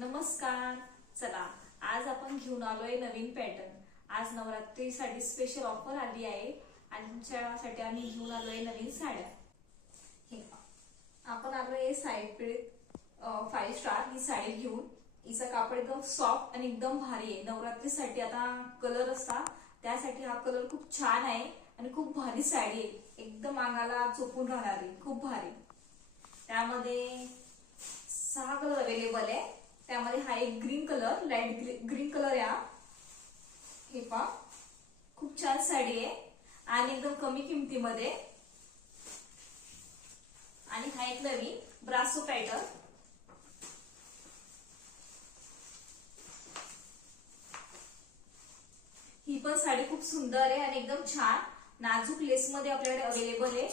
नमस्कार. चला, आज आपण घेऊन आलोय नवीन पॅटर्न. आज नवरात्रीसाठी स्पेशल ऑफर आली आहे आणि तुमच्यासाठी आम्ही घेऊन आलोय नवीन साड्या. हे आपण आलोय साईड पिळीत 5 स्टार ही साडी घेऊन. हिचा कापड एकदम सॉफ्ट आणि एकदम भारी आहे. नवरात्रीसाठी आता कलर असता त्यासाठी हा कलर खूप छान आहे आणि खूप भारी साडी आहे. एकदम अंगाला चोपून राहणारी खूप भारी. त्यामध्ये 6 कलर अवेलेबल आहे. त्यामध्ये हा एक green colour, light green colour आहे. हे पहा, खूप छान साडी आहे आणि एकदम कमी किमतीमध्ये. आणि हा एक नवीन ब्रासो पॅटर्न. ही पण साडी खूप सुंदर आहे आणि एकदम छान नाजूक लेस मध्ये आपल्याकडे अवेलेबल आहे.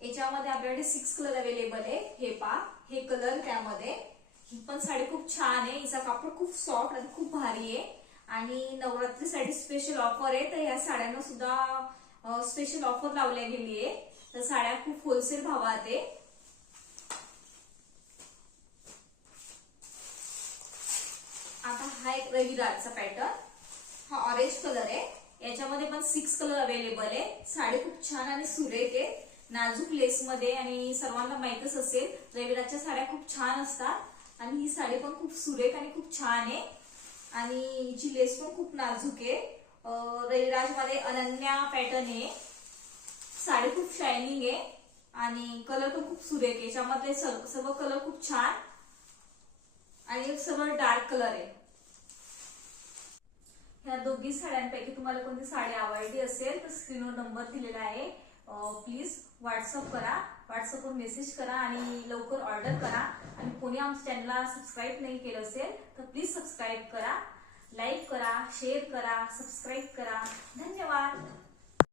याच्यामध्ये आपल्याकडे 6 कलर अवेलेबल आहे. हे पहा, हे कलर त्यामध्ये. ही पण साडी खूप छान आहे. हिचा कापड खूप सॉफ्ट आणि खूप भारी आहे आणि नवरात्रीसाठी स्पेशल ऑफर आहे. तर या साड्यांना सुद्धा स्पेशल ऑफर लावल्या गेली आहे. तर साड्या खूप होलसेल भावात आहे. आता हा एक रविराजचा पॅटर्न. हा ऑरेंज कलर आहे. याच्यामध्ये पण 6 कलर अवेलेबल आहे. साडी खूप छान आणि सुरेख आहे, नाजूक लेस मध्ये. आणि सर्वांना माहितच असेल रविराजच्या साड्या खूप छान असतात आणि ही साडी पण खूप सुरेख आणि खूप छान आहे आणि हिची लेस पण खूप नाजूक आहे. रविराज मध्ये अनन्या पॅटर्न आहे. साडी खूप शायनिंग आहे आणि कलर पण खूप सुरेख आहे. याच्यामध्ये सर्व कलर खूप छान आणि सर्व डार्क कलर आहे. ह्या दोघी साड्यांपैकी तुम्हाला कोणती साडी आवडली असेल तर स्क्रीनवर नंबर दिलेला आहे. प्लीज व्हॉट्सअप करा, व्हॉट्सअपवर मेसेज करा आणि लवकर ऑर्डर करा. आणि कोणी आमच्या चॅनलला सबस्क्राईब नाही केलं असेल तर प्लीज सबस्क्राईब करा, लाईक करा, शेअर करा, सबस्क्राईब करा. धन्यवाद.